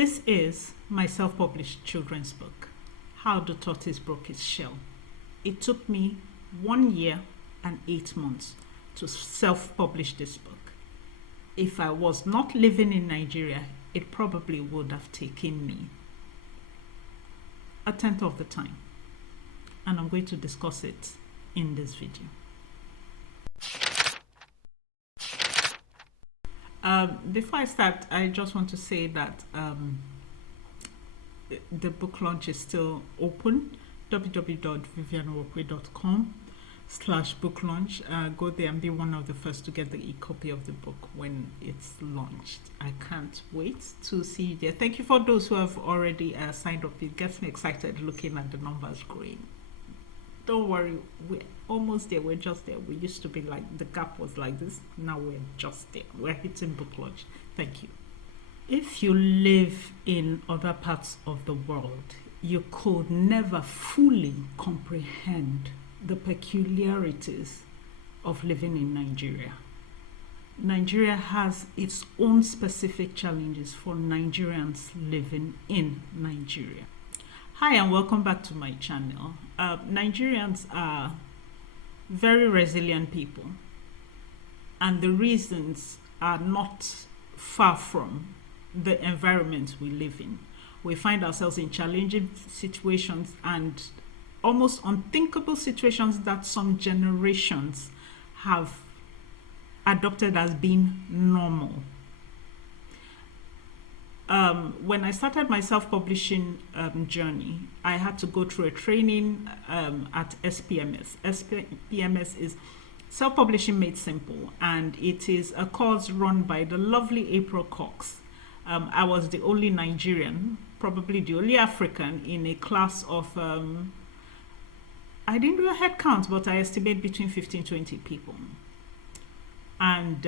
This is my self-published children's book, How the Tortoise Broke Its Shell. It took me 1 year and 8 months to self-publish this book. If I was not living in Nigeria, it probably would have taken me a tenth of the time. And I'm going to discuss it in this video. Before I start, I just want to say that the book launch is still open. www.vivianuwakwe.com/book launch. Go there and be one of the first to get the e-copy of the book when it's launched. I can't wait to see you there. Thank you for those who have already signed up. It gets me excited looking at the numbers growing. Don't worry, we're almost there. We're just there. We used to be like, the gap was like this. Now we're just there. We're hitting book launch. Thank you. If you live in other parts of the world, you could never fully comprehend the peculiarities of living in Nigeria. Nigeria has its own specific challenges for Nigerians living in Nigeria. Hi and welcome back to my channel. Nigerians are very resilient people, and the reasons are not far from the environment we live in. We find ourselves in challenging situations and almost unthinkable situations that some generations have adopted as being normal. When I started my self-publishing journey, I had to go through a training at SPMS. SPMS is Self-Publishing Made Simple, and it is a course run by the lovely April Cox. I was the only Nigerian, probably the only African in a class of, I didn't do a head count, but I estimate between 15 and 20 people. And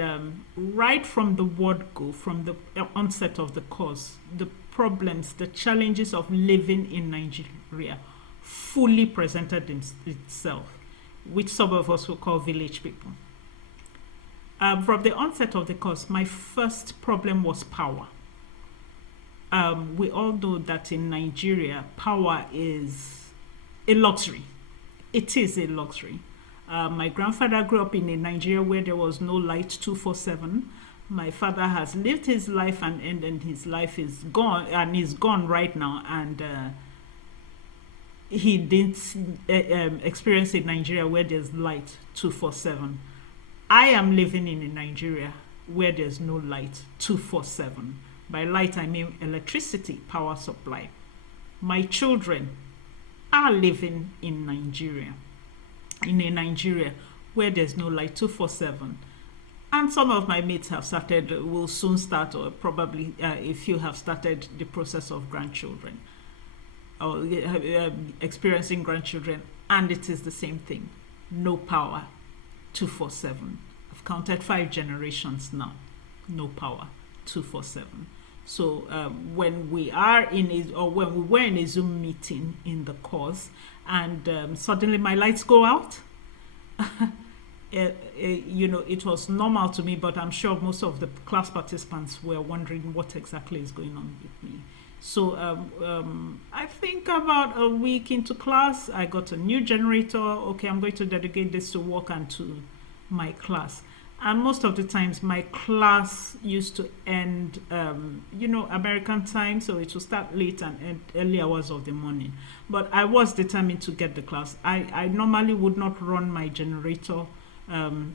right from the word go, from the onset of the course, the problems, the challenges of living in Nigeria fully presented itself, which some of us will call village people. From the onset of the course, my first problem was power. We all know that in Nigeria, power is a luxury. It is a luxury. My grandfather grew up in a Nigeria where there was no light 24/7. My father has lived his life and his life is gone, and he's gone right now. And he didn't experience in Nigeria where there's light 24/7. I am living in a Nigeria where there's no light 24/7. By light, I mean electricity, power supply. My children are living in Nigeria, in a Nigeria where there's no light 24/7. And some of my mates have started, will soon start, or probably a few have started the process of grandchildren, or experiencing grandchildren, and it is the same thing. No power 24/7. I've counted 5 generations now. No power 24/7. So when we are in when we were in a Zoom meeting in the course, and suddenly my lights go out, you know, it was normal to me, but I'm sure most of the class participants were wondering what exactly is going on with me. So I think about a week into class, I got a new generator. Okay, I'm going to dedicate this to work and to my class. And most of the times my class used to end, you know, American time, so it would start late and end early hours of the morning. But I was determined to get the class. I normally would not run my generator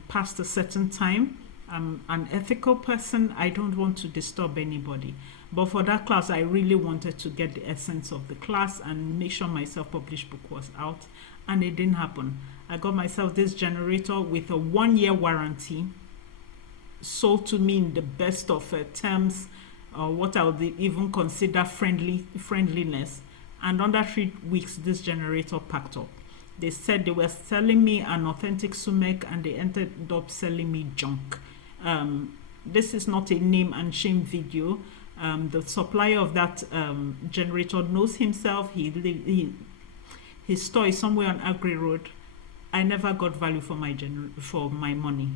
past a certain time. I'm an ethical person. I don't want to disturb anybody. But for that class, I really wanted to get the essence of the class and make sure my self-published book was out. And it didn't happen. I got myself this generator with a 1-year warranty, sold to me in the best of terms, what I would even consider friendliness. And under 3 weeks, this generator packed up. They said they were selling me an authentic Sumac, and they ended up selling me junk. This is not a name and shame video. The supplier of that generator knows himself. His store is somewhere on Agri Road. I never got value for my money.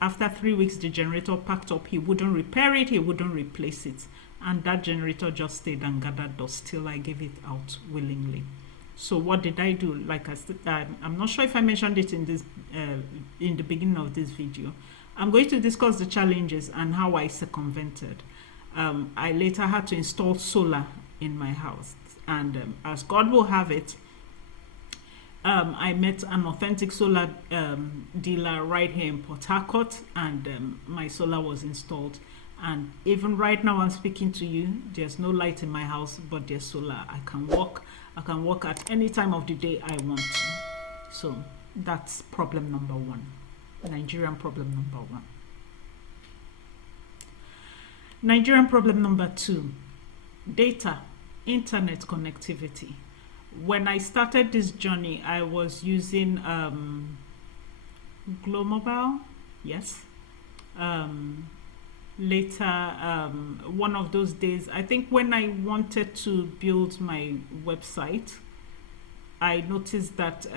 After 3 weeks, the generator packed up. He wouldn't repair it, he wouldn't replace it. And that generator just stayed and gathered dust till I gave it out willingly. So what did I do? Like I said, I'm not sure if I mentioned it in this in the beginning of this video. I'm going to discuss the challenges and how I circumvented. I later had to install solar in my house, and as God will have it, I met an authentic solar dealer right here in Port Harcourt, and my solar was installed. And even right now I'm speaking to you, there's no light in my house, but there's solar. I can walk at any time of the day I want to. So that's problem number one. Nigerian problem number one. Nigerian problem number two: data, internet connectivity. When I started this journey, I was using Glow Mobile, yes. Later, one of those days, I think when I wanted to build my website, I noticed that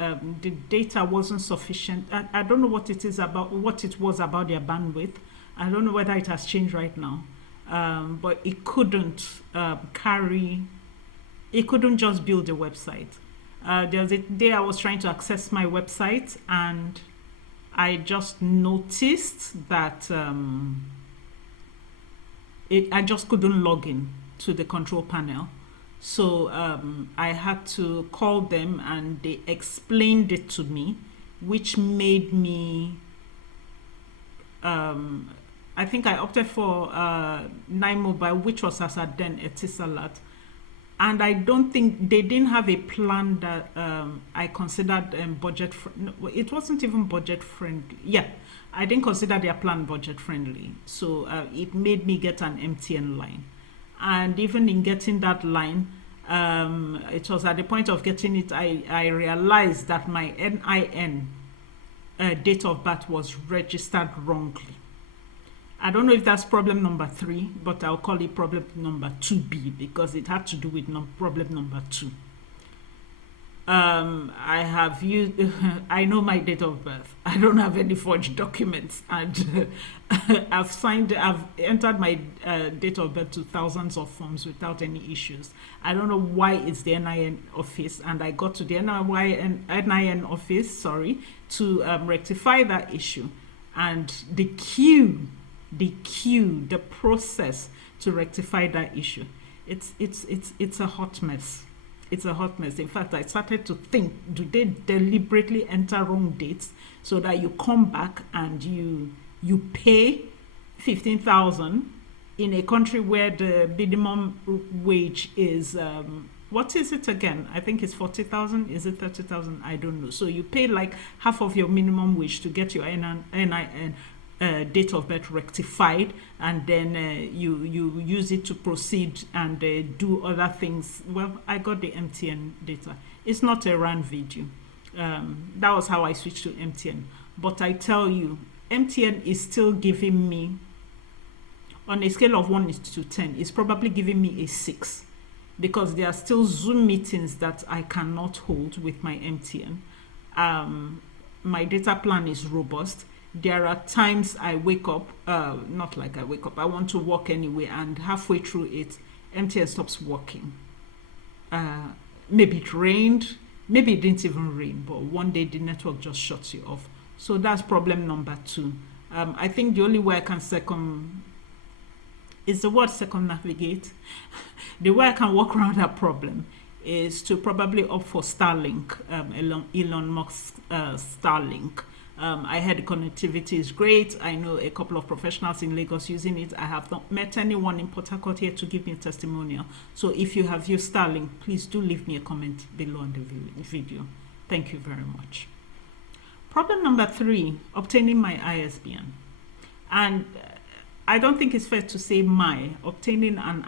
the data wasn't sufficient. I don't know what it was about their bandwidth. I don't know whether it has changed right now, but it couldn't it couldn't just build a website. There was a day I was trying to access my website, and I just noticed that I just couldn't log in to the control panel. So I had to call them, and they explained it to me, which made me, I think I opted for 9 Mobile, which was as at then Etisalat. And I don't think they didn't have a plan that I considered budget. No, it wasn't even budget friendly. Yeah, I didn't consider their plan budget friendly. So it made me get an MTN line. And even in getting that line, it was at the point of getting it, I realized that my NIN date of birth was registered wrongly. I don't know if that's problem number 3, but I'll call it problem number 2B, because it had to do with problem number 2. I have used, I know my date of birth. I don't have any forged documents, and I've entered my date of birth to thousands of forms without any issues. I don't know why it's the NIN office, and I got to the NIN office, to rectify that issue, and the process to rectify that issue, it's a hot mess. It's a hot mess. In fact, I started to think, do they deliberately enter wrong dates so that you come back and you pay 15,000 in a country where the minimum wage is what is it again? I think it's 40,000. Is it 30,000? I don't know. So you pay like half of your minimum wage to get your NIN date of birth rectified, and then you use it to proceed and do other things. Well, I got the MTN data. It's not a run video. That was how I switched to MTN. But I tell you, MTN is still giving me, on a scale of 1 to 10, it's probably giving me a 6, because there are still Zoom meetings that I cannot hold with my MTN. My data plan is robust. There are times I wake up, not like I wake up, I want to work anyway, and halfway through it, MTN stops working. Maybe it rained, maybe it didn't even rain, but one day the network just shuts you off. So that's problem number 2. I think the only way I can is the word circumnavigate. The way I can work around that problem is to probably opt for Starlink, Elon Musk's Starlink. I heard the connectivity is great. I know a couple of professionals in Lagos using it. I have not met anyone in Port Harcourt here to give me a testimonial. So if you have used Starlink, please do leave me a comment below on the video. Thank you very much. Problem number 3, obtaining my ISBN. And I don't think it's fair to say obtaining an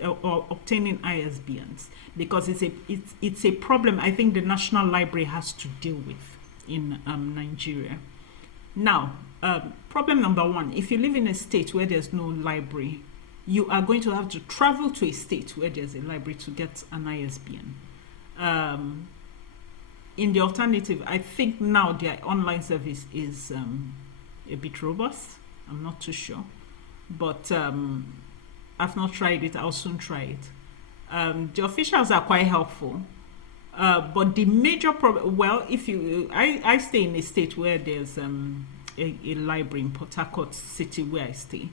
obtaining ISBNs, because it's a problem I think the National Library has to deal with in Nigeria. Now, problem number 1, if you live in a state where there's no library, you are going to have to travel to a state where there's a library to get an ISBN. In the alternative, I think now their online service is a bit robust. I'm not too sure, but I've not tried it. I'll soon try it. The officials are quite helpful, but the major problem, well, if you, I stay in a state where there's a library in Port Harcourt city where I stay,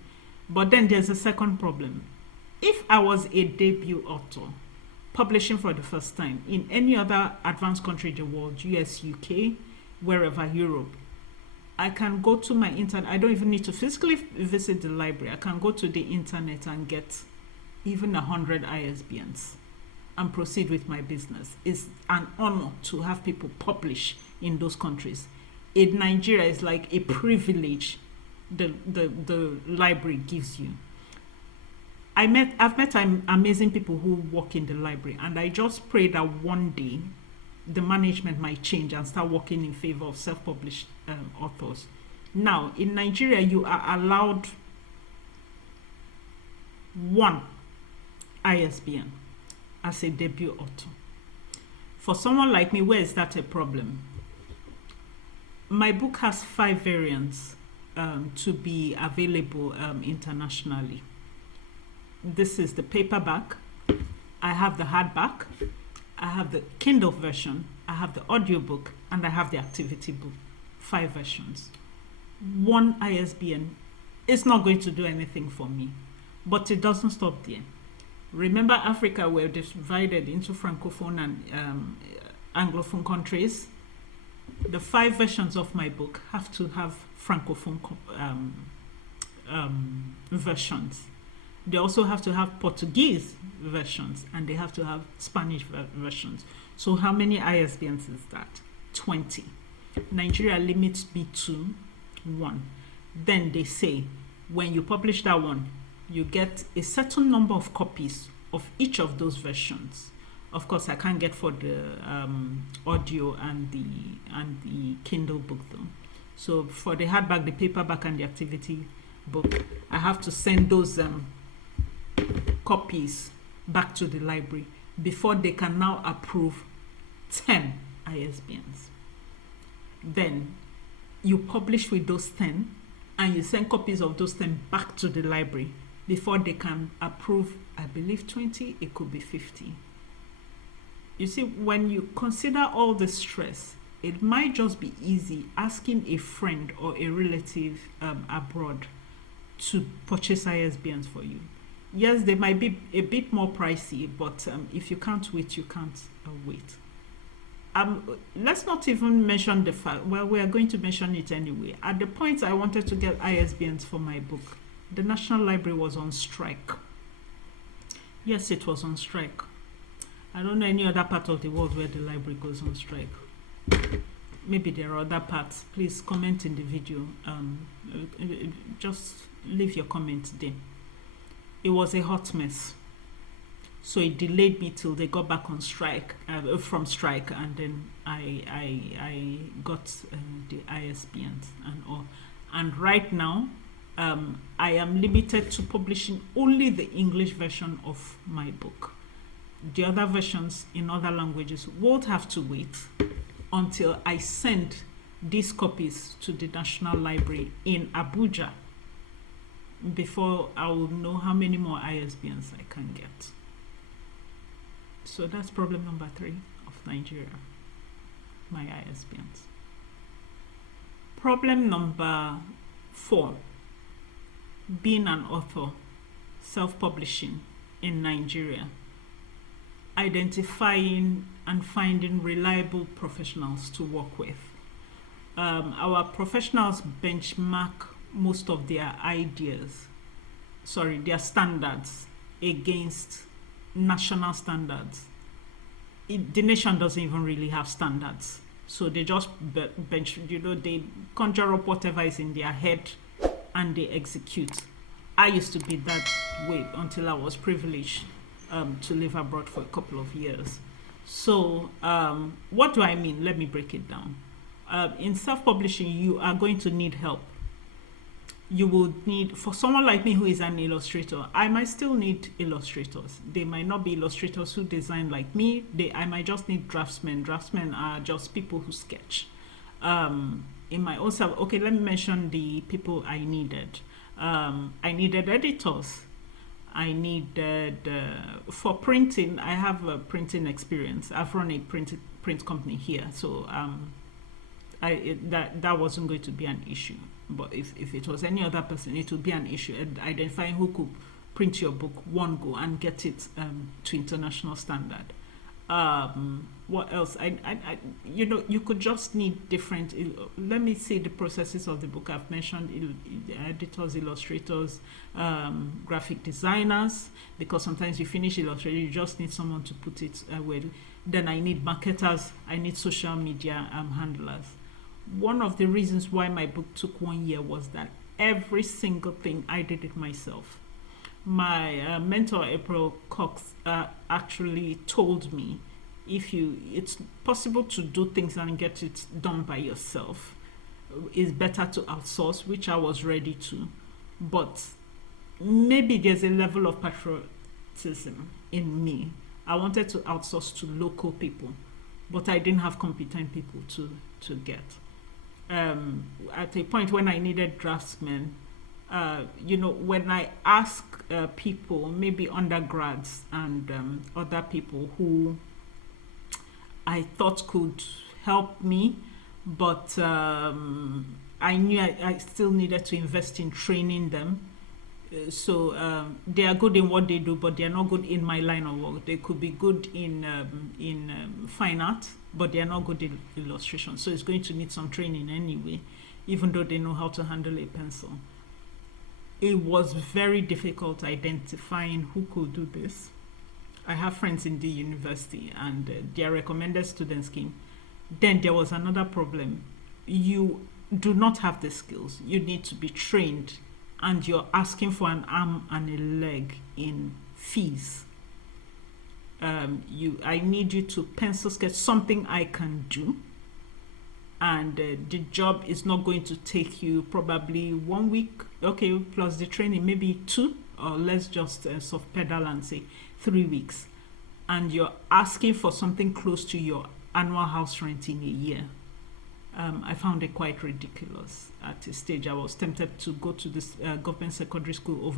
but then there's a second problem. If I was a debut author publishing for the first time in any other advanced country in the world, US, UK, wherever, Europe, I can go to my internet. I don't even need to physically visit the library. I can go to the internet and get even 100 ISBNs and proceed with my business. It's an honor to have people publish in those countries. In Nigeria, it's like a privilege the library gives you. I've met amazing people who work in the library, and I just pray that one day the management might change and start working in favor of self-published authors. Now, in Nigeria, you are allowed one ISBN as a debut author. For someone like me, where is that a problem? My book has 5 variants to be available internationally. This is the paperback. I have the hardback. I have the Kindle version. I have the audiobook, and I have the activity book. 5 versions. One ISBN is not going to do anything for me, but it doesn't stop there. Remember, Africa, we're divided into Francophone and Anglophone countries. The 5 versions of my book have to have Francophone versions. They also have to have Portuguese versions, and they have to have Spanish versions. So how many ISBNs is that? 20. Nigeria limits me to 1. Then they say, when you publish that one, you get a certain number of copies of each of those versions. Of course, I can't get for the audio and the Kindle book though. So for the hardback, the paperback, and the activity book, I have to send those copies back to the library before they can now approve 10 ISBNs. Then you publish with those 10, and you send copies of those 10 back to the library before they can approve, I believe 20, it could be 50. You see, when you consider all the stress, it might just be easy asking a friend or a relative abroad to purchase ISBNs for you. Yes, they might be a bit more pricey, but if you can't wait, you can't wait. Let's not even mention the fact, well, we are going to mention it anyway. At the point I wanted to get ISBNs for my book, the National Library was on strike. Yes, it was on strike. I don't know any other part of the world where the library goes on strike. Maybe there are other parts. Please comment in the video. Just leave your comment there. It was a hot mess. So it delayed me till they got back on strike, from strike, and then I got the ISBNs and all. And right now, I am limited to publishing only the English version of my book. The other versions in other languages won't have to wait until I send these copies to the National Library in Abuja before I will know how many more ISBNs I can get. So that's problem number 3 of Nigeria, my ISBNs. Problem number 4, being an author, self-publishing in Nigeria. Identifying and finding reliable professionals to work with. Our professionals benchmark most of their their standards against national standards. The nation doesn't even really have standards, so they just they conjure up whatever is in their head and they execute. I used to be that way until I was privileged to live abroad for a couple of years. So what do I mean? Let me break it down. In self-publishing, you are going to need help. You will need, for someone like me who is an illustrator, I might still need illustrators. They might not be illustrators who design like me. I might just need draftsmen. Draftsmen are just people who sketch. in my own self. Okay, let me mention the people I needed. I needed editors. I needed for printing. I have a printing experience. I've run a print company here, so that wasn't going to be an issue. But if it was any other person, it would be an issue. And identifying who could print your book one go and get it to international standard. What else? You could just need different. Let me see the processes of the book. I've mentioned editors, illustrators, graphic designers, because sometimes you finish illustrating, you just need someone to put it well. Then I need marketers. I need social media handlers. One of the reasons why my book took 1 year was that every single thing I did it myself. My mentor April Cox actually told me, it's possible to do things and get it done by yourself. It's better to outsource, which I was ready to, but maybe there's a level of patriotism in me. I wanted to outsource to local people, but I didn't have competent people to get. At a point when I needed draftsmen, when I ask people, maybe undergrads and other people who I thought could help me, but I knew I still needed to invest in training them. So they are good in what they do, but they are not good in my line of work. They could be good in fine art, but they are not good in illustration. So it's going to need some training anyway, even though they know how to handle a pencil. It was very difficult identifying who could do this. I have friends in the university, and their recommended student scheme. Then there was another problem. You do not have the skills. You need to be trained, and you're asking for an arm and a leg in fees. I need you to pencil sketch something I can do, and the job is not going to take you probably 1 week, okay, plus the training, maybe 2, or let's just soft pedal and say 3 weeks, and you're asking for something close to your annual house rent in a year. I found it quite ridiculous. At a stage, I was tempted to go to this government secondary school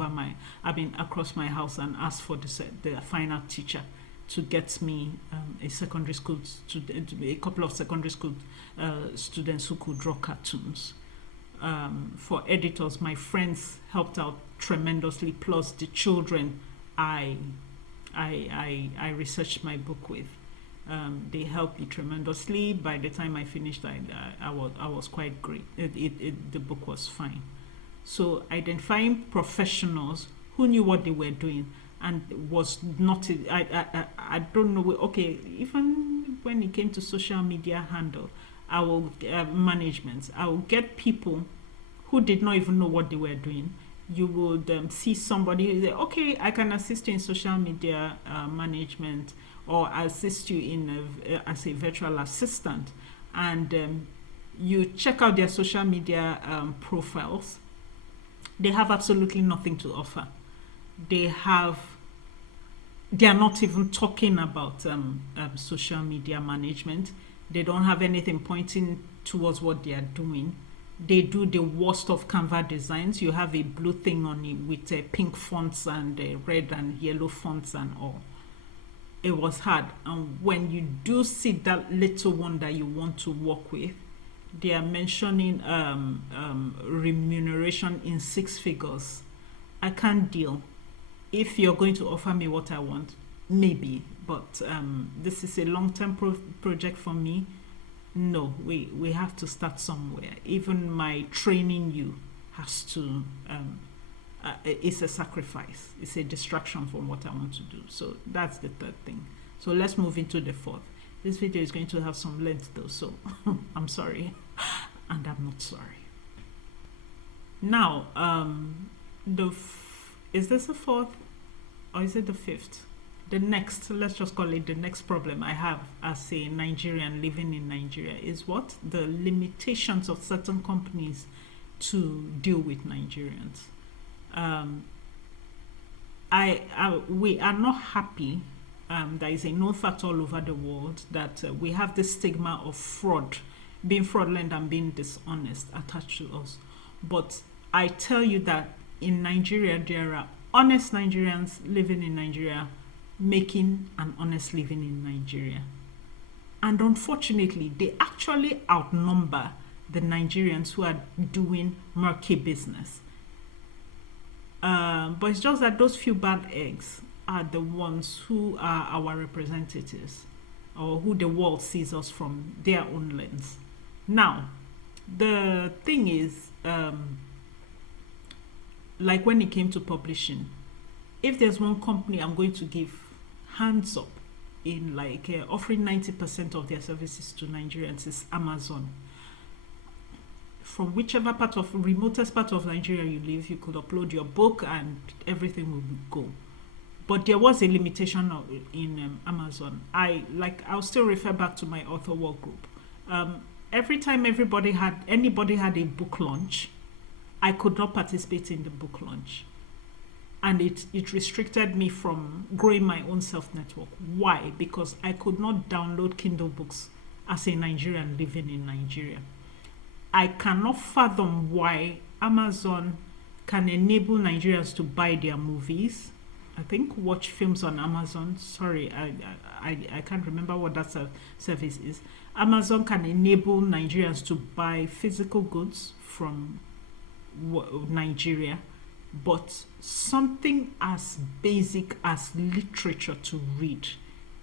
across my house, and ask for the fine art teacher to get me a secondary school student, a couple of secondary school students who could draw cartoons. For editors, my friends helped out tremendously, plus the children I researched my book with. They helped me tremendously. By the time I finished, I was quite great. The book was fine. So identifying professionals who knew what they were doing and was not. I don't know. Okay, even when it came to social media handle, I will management. I will get people who did not even know what they were doing. You would see somebody who say, okay, I can assist you in social media management, or assist you in as a virtual assistant, and you check out their social media profiles. They have absolutely nothing to offer. They are not even talking about social media management. They don't have anything pointing towards what they are doing. They do the worst of Canva designs. You have a blue thing on it with pink fonts and red and yellow fonts and all. It was hard. And when you do see that little one that you want to work with, they are mentioning remuneration in 6 figures. I can't deal. If you're going to offer me what I want, maybe, but this is a long-term project for me. No, we have to start somewhere. Even my training you has to, it's a sacrifice. It's a distraction from what I want to do. So that's the third thing. So let's move into the fourth. This video is going to have some length though, so I'm sorry, and I'm not sorry. Now, is this the fourth, or is it the fifth? The next, let's just call it the next problem I have as a Nigerian living in Nigeria is what? The limitations of certain companies to deal with Nigerians. We are not happy. There is a known fact all over the world that we have this stigma of fraud being fraudulent and being dishonest attached to us. But I tell you that in Nigeria, there are honest Nigerians living in Nigeria, making an honest living in Nigeria. And unfortunately, they actually outnumber the Nigerians who are doing murky business. But it's just that those few bad eggs are the ones who are our representatives, or who the world sees us from their own lens. Now, the thing is, like when it came to publishing, if there's one company I'm going to give hands up in like offering 90% of their services to Nigerians, is Amazon. From whichever part of remotest part of Nigeria you live, you could upload your book and everything will go. But there was a limitation in Amazon. I'll still refer back to my author work group. Every time anybody had a book launch, I could not participate in the book launch. And it restricted me from growing my own self-network. Why? Because I could not download Kindle books as a Nigerian living in Nigeria. I cannot fathom why Amazon can enable Nigerians to buy their movies. I think watch films on Amazon. Sorry, I can't remember what that service is. Amazon can enable Nigerians to buy physical goods from Nigeria, but something as basic as literature to read,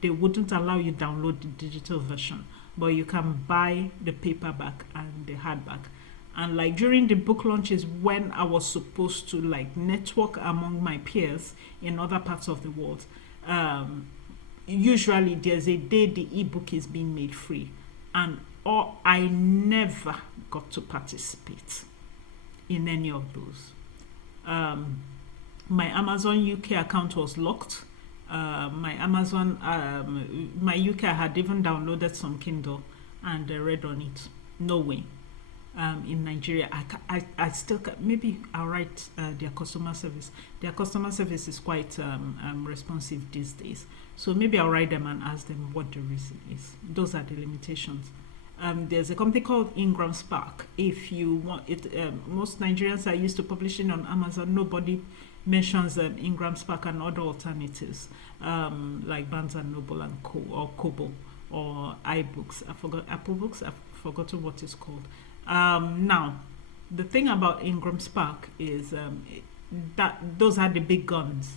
they wouldn't allow you download the digital version, but you can buy the paperback and the hardback. And like during the book launches, when I was supposed to like network among my peers in other parts of the world, usually there's a day the ebook is being made free, and I never got to participate in any of those. My Amazon UK account was locked. My UK, I had even downloaded some Kindle and read on it. No way. In Nigeria, I still maybe I'll write their customer service. Their customer service is quite responsive these days. So maybe I'll write them and ask them what the reason is. Those are the limitations. There's a company called Ingram Spark. If you want it, most Nigerians are used to publishing on Amazon. Nobody mentions Ingram Spark and other alternatives like Barnes and Noble and Co. or Kobo or iBooks. I forgot Apple Books. I've forgotten what it's called. Now, the thing about Ingram Spark is that those are the big guns.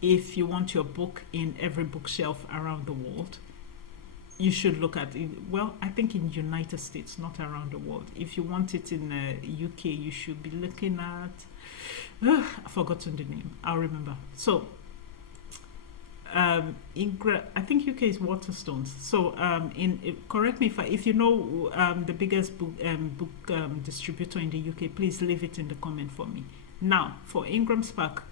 If you want your book in every bookshelf around the world, you should look at it. Well, I think in United States, not around the world. If you want it in UK, you should be looking at I've forgotten the name. I'll remember. So I think UK is Waterstones. So correct me if you know the biggest book distributor in the UK, please leave it in the comment for me. Now, for Ingram Spark,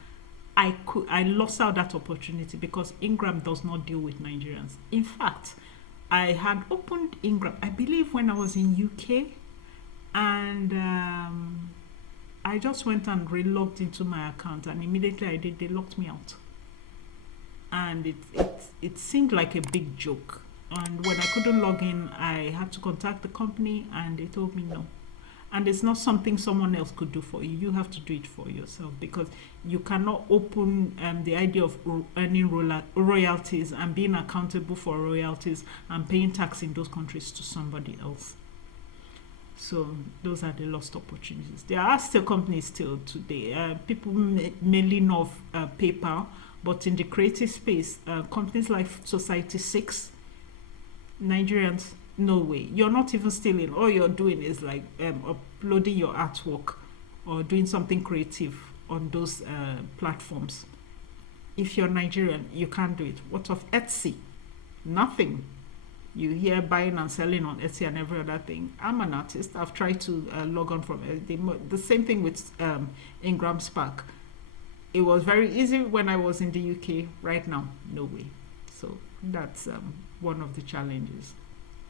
I lost out that opportunity because Ingram does not deal with Nigerians. In fact, I had opened Ingram, I believe, when I was in UK, and I just went and re-logged into my account, and immediately they locked me out. And it seemed like a big joke. And when I couldn't log in, I had to contact the company, and they told me no. And it's not something someone else could do for you. You have to do it for yourself, because you cannot open the idea of earning royalties and being accountable for royalties and paying tax in those countries to somebody else. So those are the lost opportunities. There are still companies still today. People mainly know of PayPal, but in the creative space, companies like Society 6, Nigerians, no way. You're not even stealing. All you're doing is like uploading your artwork or doing something creative on those platforms. If you're Nigerian, you can't do it. What of Etsy? Nothing. You hear buying and selling on Etsy and every other thing. I'm an artist. I've tried to log on from the same thing with Ingram Spark. It was very easy when I was in the UK. Right now, no way. So that's one of the challenges.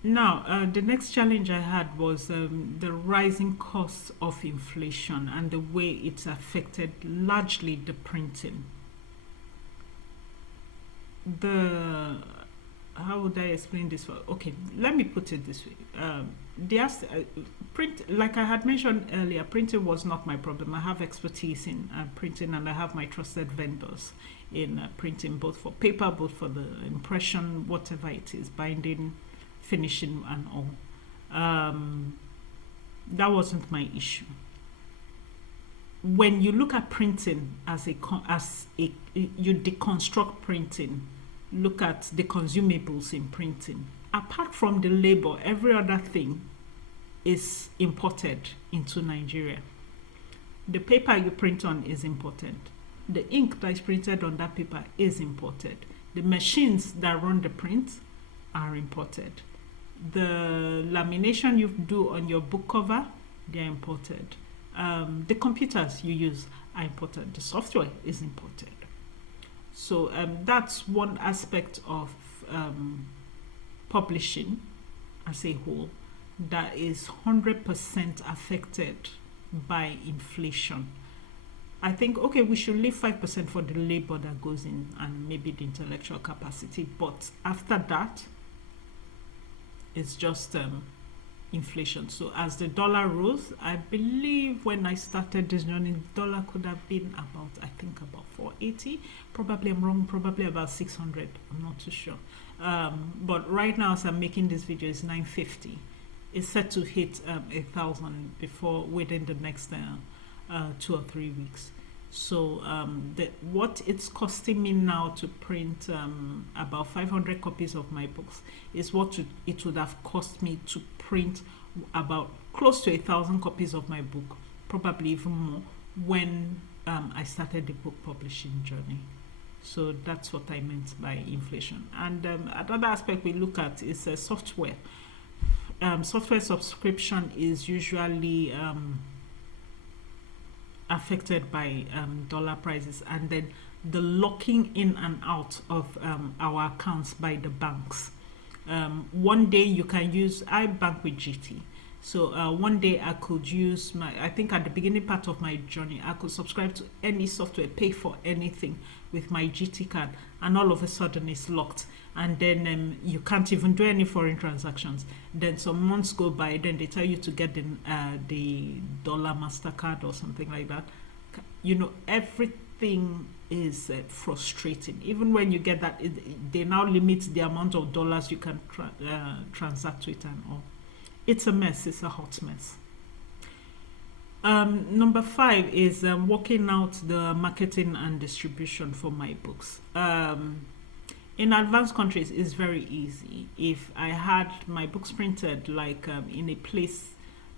Now, the next challenge I had was the rising costs of inflation and the way it's affected largely the printing. how would I explain this? Okay, let me put it this way. Print, like I had mentioned earlier, printing was not my problem. I have expertise in printing, and I have my trusted vendors in printing, both for paper, both for the impression, whatever it is, binding, finishing, and all. That wasn't my issue. When you look at printing as you deconstruct printing, look at the consumables in printing. Apart from the labor, every other thing is imported into Nigeria. The paper you print on is imported. The ink that is printed on that paper is imported. The machines that run the print are imported. The lamination you do on your book cover, they're imported. The computers you use are imported. The software is imported. So that's one aspect of publishing as a whole that is 100% affected by inflation. I think, okay, we should leave 5% for the labor that goes in and maybe the intellectual capacity, but after that, it's just inflation. So as the dollar rose, I believe when I started this journey, the dollar could have been about, I think about 480. Probably I'm wrong, probably about 600. I'm not too sure. But right now, as I'm making this video, it's 950. It's set to hit 1,000 before within the next 2 or 3 weeks. So what it's costing me now to print about 500 copies of my books is what it would have cost me to print about close to 1,000 copies of my book, probably even more, when I started the book publishing journey. So that's what I meant by inflation. And another aspect we look at is software. Software subscription is usually affected by dollar prices, and then the locking in and out of our accounts by the banks. One day you can I bank with GT. So one day I could use I think at the beginning part of my journey, I could subscribe to any software, pay for anything with my GT card, and all of a sudden it's locked. And then you can't even do any foreign transactions. Then some months go by, then they tell you to get the dollar MasterCard or something like that. You know, everything is frustrating. Even when you get that, they now limit the amount of dollars you can transact with and all. It's a mess. It's a hot mess. Number 5 is working out the marketing and distribution for my books. In advanced countries, it's very easy. If I had my books printed like in a place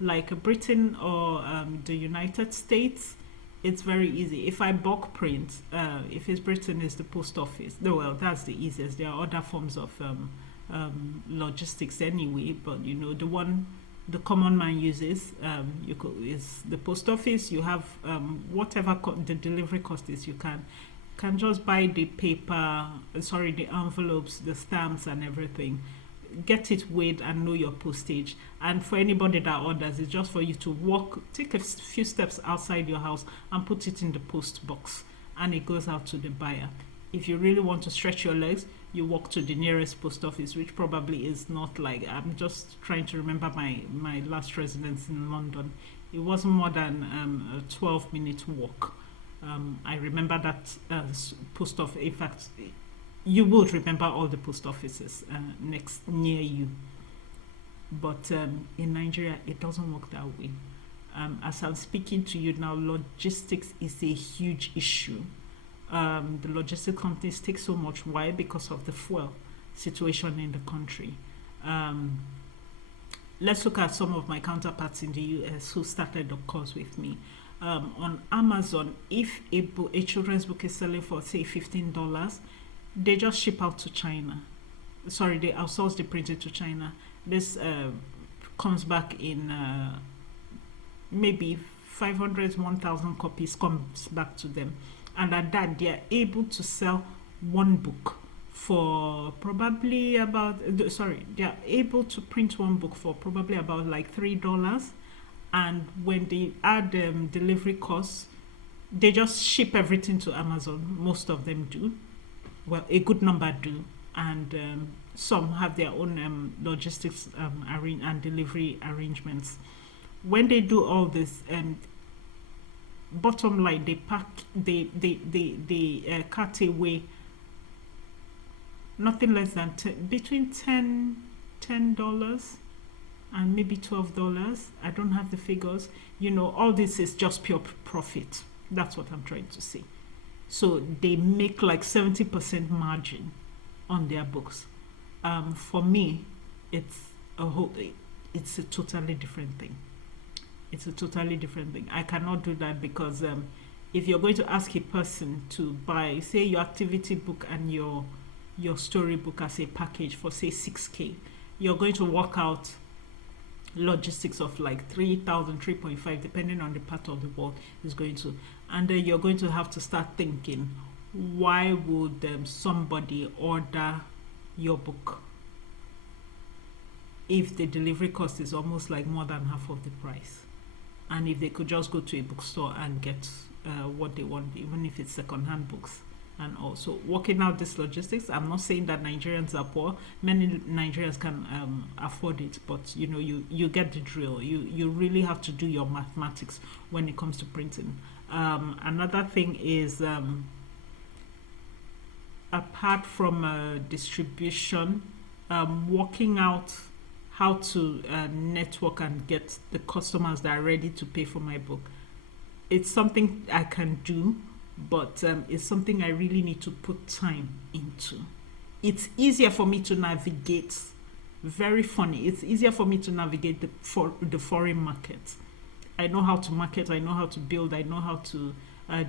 like Britain or the United States, it's very easy. If I bulk print, if it's Britain, is the post office. Well, that's the easiest. There are other forms of logistics anyway, but you know, the common man uses is the post office. You have whatever the delivery cost is, you can just buy the paper, the envelopes, the stamps and everything, get it weighed and know your postage. And for anybody that orders, it's just for you to take a few steps outside your house and put it in the post box, and it goes out to the buyer. If you really want to stretch your legs, you walk to the nearest post office, which probably is not like, I'm just trying to remember my last residence in London. It wasn't more than a 12-minute walk. I remember that post office. In fact, you would remember all the post offices near you. But in Nigeria, it doesn't work that way. As I'm speaking to you now, logistics is a huge issue. The logistic companies take so much. Why? Because of the fuel situation in the country. Let's look at some of my counterparts in the US who started the course with me. On Amazon, if a children's book is selling for say $15, they just ship out to China. They outsource the printing to China. This comes back in maybe 500, 1,000 copies comes back to them. And at that, they are able to sell one book for probably about, they are able to print one book for probably about like $3. And when they add delivery costs, they just ship everything to Amazon. Most of them do. Well, a good number do. And some have their own logistics and delivery arrangements. When they do all this, bottom line, they cut away nothing less than between $10 and maybe $12. I don't have the figures. All this is just pure profit. That's what I'm trying to say. So they make like 70% margin on their books. For me, it's a totally different thing. It's a totally different thing. I cannot do that because if you're going to ask a person to buy, say, your activity book and your storybook as a package for, say, 6K, you're going to work out logistics of like 3,000, 3.5, depending on the part of the world is going to. And then you're going to have to start thinking, why would somebody order your book if the delivery cost is almost like more than half of the price? And if they could just go to a bookstore and get what they want, even if it's second-hand books. And also working out this logistics, I'm not saying that Nigerians are poor. Many Nigerians can afford it, but you get the drill. You really have to do your mathematics when it comes to printing. Another thing is, apart from distribution, working out how to network and get the customers that are ready to pay for my book. It's something I can do, but it's something I really need to put time into. It's easier for me to navigate. Very funny. It's easier for me to navigate the foreign market. I know how to market. I know how to build. I know how to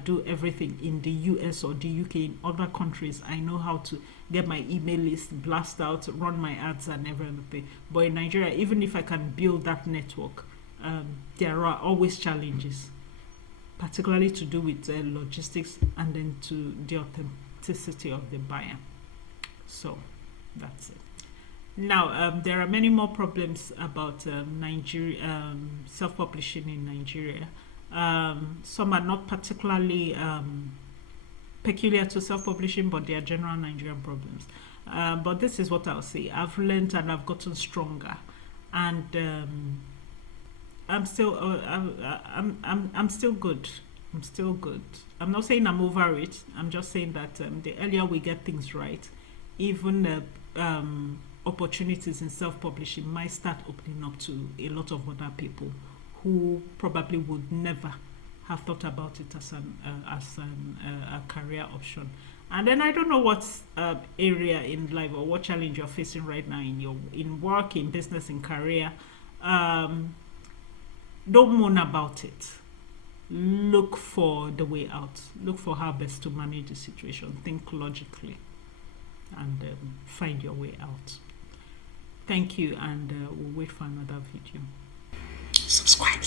do everything in the US or the UK, in other countries. I know how to get my email list, blast out, run my ads, and everything pay. But in Nigeria, even if I can build that network, there are always challenges, particularly to do with logistics and then to the authenticity of the buyer. So that's it. Now, there are many more problems about Nigeria, self-publishing in Nigeria. Some are not particularly peculiar to self-publishing, but they are general Nigerian problems. But this is what I'll say. I've learned and I've gotten stronger, and I'm still I'm still good. I'm still good. I'm not saying I'm over it. I'm just saying that the earlier we get things right, even opportunities in self-publishing might start opening up to a lot of other people who probably would never have thought about it as a career option. And then I don't know what area in life or what challenge you're facing right now in work, in business, in career. Don't moan about it. Look for the way out. Look for how best to manage the situation. Think logically and find your way out. Thank you, and we'll wait for another video. Subscribe.